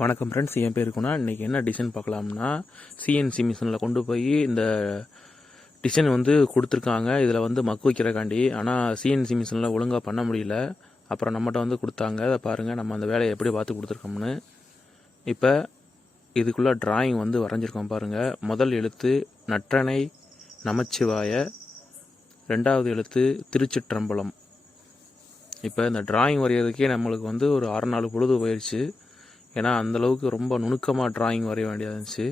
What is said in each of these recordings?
வணக்கம் ஃப்ரெண்ட்ஸ் என் பேர் குணா. இன்றைக்கி என்ன டிசைன் பார்க்கலாம்னா சிஎன்சி மிஷினில் கொண்டு போய் இந்த டிசைன் வந்து கொடுத்துருக்காங்க. இதில் வந்து மக்கு வைக்கிறக்காண்டி. ஆனால் சிஎன்சி மிஷினில் ஒழுங்காக பண்ண முடியல. அப்புறம் நம்மகிட்ட வந்து கொடுத்தாங்க. அதை பாருங்கள் நம்ம அந்த வேலையை எப்படி பார்த்து கொடுத்துருக்கோம்னு. இப்போ இதுக்குள்ளே டிராயிங் வந்து வரைஞ்சிருக்கோம் பாருங்கள் முதல் எழுத்து நற்றனை நமச்சிவாய. ரெண்டாவது எழுத்து திருச்சிற்றம்பலம். இப்போ இந்த டிராயிங் வரைகிறதுக்கே நம்மளுக்கு வந்து ஒரு அரை நாள் பொழுது போயிடுச்சு ஏன்னா அந்தளவுக்கு ரொம்ப நுணுக்கமாக ட்ராயிங் வரைய வேண்டியதாக இருந்துச்சு.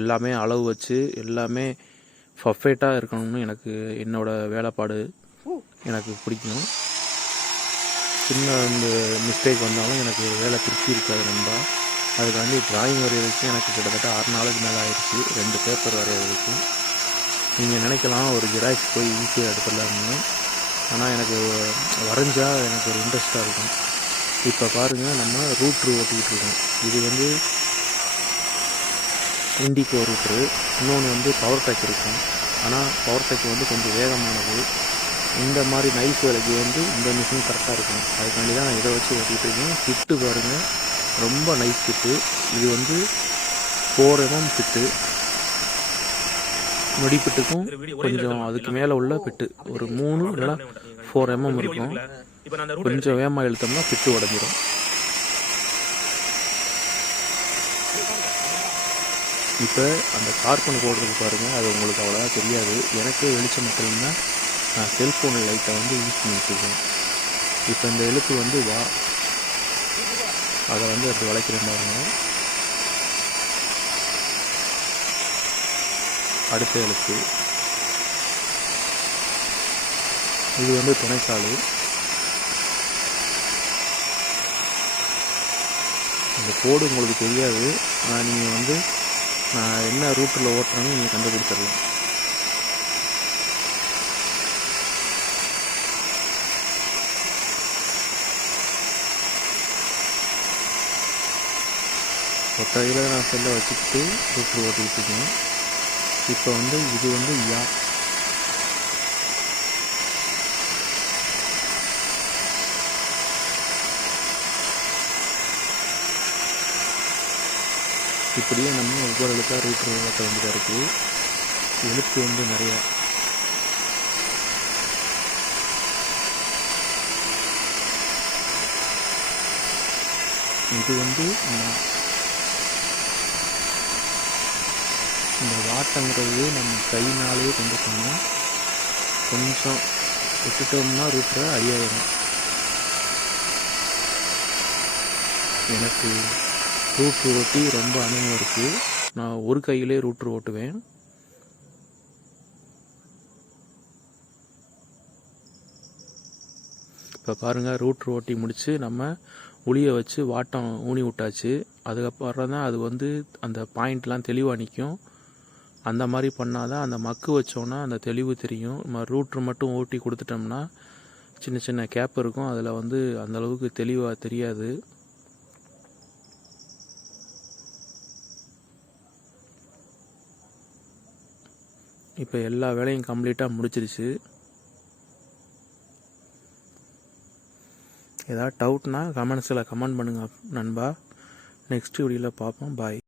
எல்லாமே அளவு வச்சு எல்லாமே பர்ஃபெக்டாக இருக்கணும்னு எனக்கு என்னோடய வேலைப்பாடு எனக்கு பிடிக்கும். சின்ன இந்த மிஸ்டேக் வந்தாலும் எனக்கு வேலை திருப்தி இருக்காது ரொம்ப. அதுக்காண்டி டிராயிங் வரைகிறதுக்கு எனக்கு கிட்டத்தட்ட ஆறு நாளுக்கு மேலே ஆயிடுச்சு ரெண்டு பேப்பர் வரைகிறதுக்கு நீங்கள் நினைக்கலாம் ஒரு ஜெராக்ஸ் போய் ஈஸியாக எடுத்துடலாம்னு. ஆனால் எனக்கு வரைஞ்சால் எனக்கு ஒரு இன்ட்ரெஸ்ட்டாக இருக்கும். இப்போ பாருங்கள் நம்ம ரூட்ரு ஓட்டிக்கிட்டு இருக்கோம். இது வந்து இண்டிகோ ரூட்ரு இன்னொன்று வந்து பவர் டேக் இருக்கும். ஆனால் பவர் டேக் வந்து கொஞ்சம் வேகமானது. இந்த மாதிரி நைஸ் வேலைக்கு வந்து இந்த மிஷின் கரெக்டாக இருக்கும். அதுக்காண்டி தான் நான் இதை வச்சு ஓட்டிகிட்டு இருக்கேன். ஃபிட்டு பாருங்கள் ரொம்ப நைஸ் ஃபிட்டு இது வந்து ஃபோர் எம்எம் ஃபிட்டு நொடிப்பிட்டுக்கும் கொஞ்சம் அதுக்கு மேலே உள்ள பிட்டு ஒரு மூணு இல்லைனா ஃபோர் எம்எம் இருக்கும். இப்போ நான் கொஞ்சம் வேகமாக இழுத்தோம்னா பிட்டு உடஞ்சிரும். இப்போ அந்த கார்பன் போடுறது பாருங்கள் அது உங்களுக்கு அவ்வளோவா தெரியாது. எனக்கே வெளிச்சம் மட்டும்னா நான் செல்ஃபோன் லைட்டை வந்து யூஸ் பண்ணிட்டு இருக்கேன் இப்போ இந்த எழுத்து வந்து வா. அதை வந்து அப்படி வளைக்கிறேன் பாருங்க. அடுத்த எழுத்து இது வந்து துணைக்காலு. இந்த கோடு உங்களுக்கு தெரியாது. ஆனால் நீங்கள் வந்து நான் என்ன ரூட்டில் ஓட்டுறேன்னு நீங்கள் கண்டுபிடிச்சிடலாம். ஒத்தையில் நான் செல்லை வச்சுக்கிட்டு ரூட்டில் ஓட்டிக்கிட்டு இருக்கேன். இப்போ வந்து இது வந்து யா இப்படியே நம்ம ஒவ்வொரு எழுத்தாக ரூட் ஓட்ட வேண்டியதாக இருக்குது எழுத்து வந்து நிறையா. இது வந்து இந்த வாட்டங்கிறது நம்ம கையினாலே கொண்டு போனோம் கொஞ்சம் விட்டுட்டோம்னா ரூட்டில் அடியாயிரும். எனக்கு ரூட்ரு ஓட்டி ரொம்ப அனுபவம் இருக்குது நான் ஒரு கையிலே ரூட்ரு ஓட்டுவேன். இப்போ பாருங்கள் ரூட்ரு ஓட்டி முடித்து நம்ம உளியை வச்சு வாட்டம் ஊனி விட்டாச்சு. அதுக்கப்புறம் தான் அது வந்து அந்த பாயிண்ட்லாம் தெளிவாக நிற்கும் அந்த மாதிரி பண்ணால் தான் அந்த மக்கு வச்சோன்னா அந்த தெளிவு தெரியும். நம்ம ரூட்ரு மட்டும் ஓட்டி கொடுத்துட்டோம்னா சின்ன சின்ன கேப் இருக்கும். அதில் வந்து அந்த அளவுக்கு தெளிவாக தெரியாது. இப்போ எல்லா வேலையும் கம்ப்ளீட்டாக முடிச்சிருச்சு. ஏதாவது டவுட்னா கமெண்ட்ஸில் கமெண்ட் பண்ணுங்கள் நண்பா. நெக்ஸ்ட் வீடியோவில் பார்ப்போம். பாய்